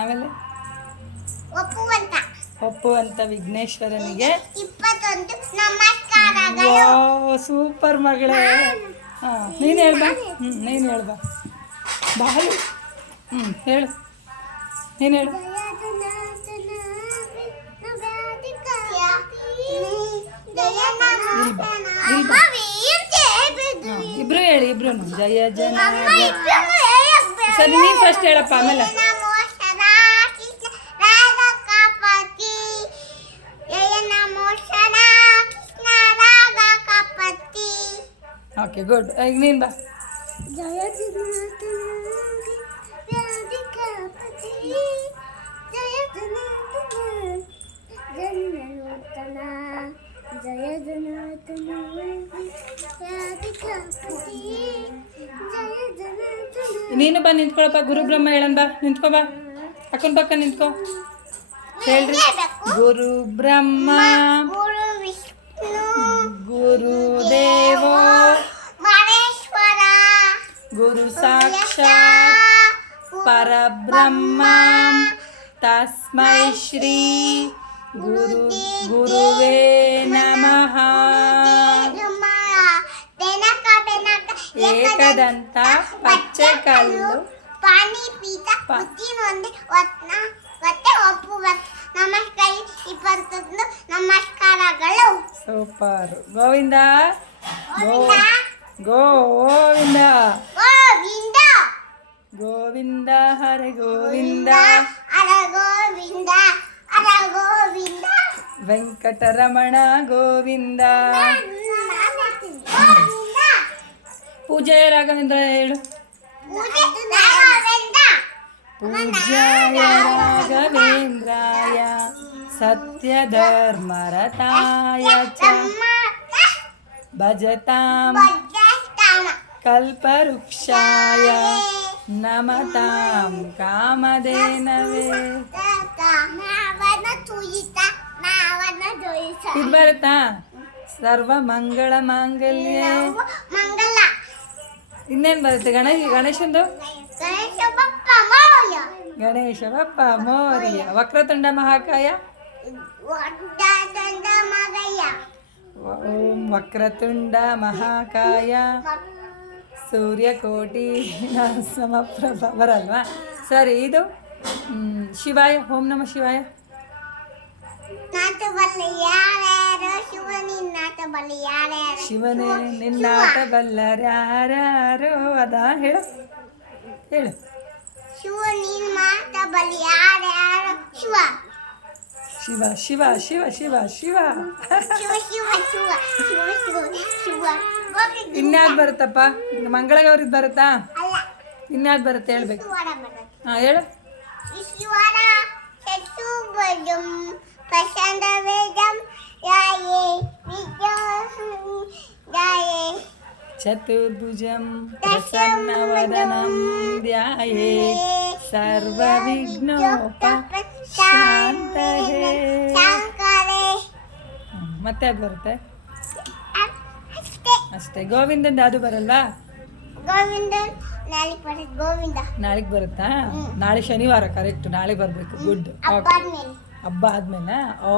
ಆಮೇಲೆ ಒಪ್ಪುವಂತ ವಿಘ್ನೇಶ್ವರನಿಗೆ ಸೂಪರ್ ಮಗಳೇ. ಹಾಂ ನೀನು ಹೇಳ್ಬಾ. ನೀನು ಹೇಳ್ಬಾ ಬಾಲು. ಹೇಳು, ನೀನು ಹೇಳು. ಇಬ್ರು ಹೇಳಿ, ಇಬ್ರು. ಜಯ ಜನ. ಸರಿ ನೀನು ಫಸ್ಟ್ ಹೇಳಪ್ಪ, ಆಮೇಲೆ ಓಕೆ ಗುಡ್. ಈಗ ನೀನು ಬಾ. ಜಯ ನೀನು ಬಾ, ನಿಂತ್ಕೊಳಪ್ಪ. ಗುರು ಬ್ರಹ್ಮ ಹೇಳನ್ ಬಾ, ನಿಂತ್ಕೋ ಬಾ. ಅಕ್ಕನ ಪಕ್ಕ ನಿಂತ್ಕೋ. ಹೇಳ್ರಿ. ಗುರು ಬ್ರಹ್ಮ ಗುರುದೇವೋ ಗುರು ಸಾಕ್ಷಾತ್ ಪರಬ್ರಹ್ಮ ತಸ್ಮೈ ಶ್ರೀ ಗುರುವೇ ನಮಃ. ಏಕದಂತ ಪಚ್ಚೆ ಕಲ್ಲು ಸೂಪರ್. ಗೋವಿಂದ ಗೋವಿಂದ ಗೋವಿಂದ ಹರ ಗೋವಿಂದ ವೆಂಕಟರಮಣ ಗೋವಿಂದ. ಪೂಜೆಯ ರಾಘವೇಂದ್ರ ಹೇಳು. ಪೂಜ್ಯಾಯ ರಾಘವೇಂದ್ರಾಯ ಸತ್ಯಧರ್ಮರತಾಯ ಚ ಭಜತಾಂ ಕಲ್ಪವೃಕ್ಷಾಯ ನಮತಾಂ ಕಾಮಧೇನವೇ. ಇದು ಬರುತ್ತಾ? ಸರ್ವ ಮಂಗಳ ಮಾಂಗಲ್ಯ. ಇನ್ನೇನು ಬರುತ್ತೆ? ಗಣೇಶಂದು ಗಣೇಶ ಬಪ್ಪ ಮೋರಿಯ. ವಕ್ರತುಂಡ ಮಹಾಕಾಯ. ಓಂ ವಕ್ರತುಂಡ ಮಹಾಕಾಯ ಸೂರ್ಯಕೋಟಿ ಸಮಪ್ರಭ ಬರಲ್ವಾ? ಸರಿ. ಇದು ಶಿವಾಯ. ಓಂ ನಮ ಶಿವಾಯ. ಶಿವನೇ ನಿನ್ನಾಟ ಬಲ್ಲರ್ಯಾರೋ ಅದ ಹೇಳು. ಹೇಳು. ಶಿವ ಶಿವ ಶಿವ ಶಿವ ಶಿವ. ಇನ್ಯಾವ್ದು ಬರುತ್ತಪ್ಪ? ಮಂಗಳಗೌರಿದ್ ಬರುತ್ತಾ? ಇನ್ಯಾವ್ದು ಬರುತ್ತೆ ಹೇಳ್ಬೇಕು? ಹಾಂ ಹೇಳು. ಚತುರ್ಭುಜಂ ಪ್ರಸನ್ನವದನಂ ಧ್ಯಾಯೇತ್ ಸರ್ವವಿಘ್ನೋಪಶಾಂತಯೇ. ಮತ್ತೆ ಅದು ಬರುತ್ತೆ ಅಷ್ಟೇ. ಗೋವಿಂದಂದು ಅದು ಬರಲ್ವಾ? ನಾಳೆಗೆ ಬರುತ್ತಾ? ನಾಳೆ ಶನಿವಾರ ಕರೆಕ್ಟ್. ನಾಳೆ ಬರಬೇಕು. ಗುಡ್. ಹಬ್ಬ ಆದ್ಮೇಲೆ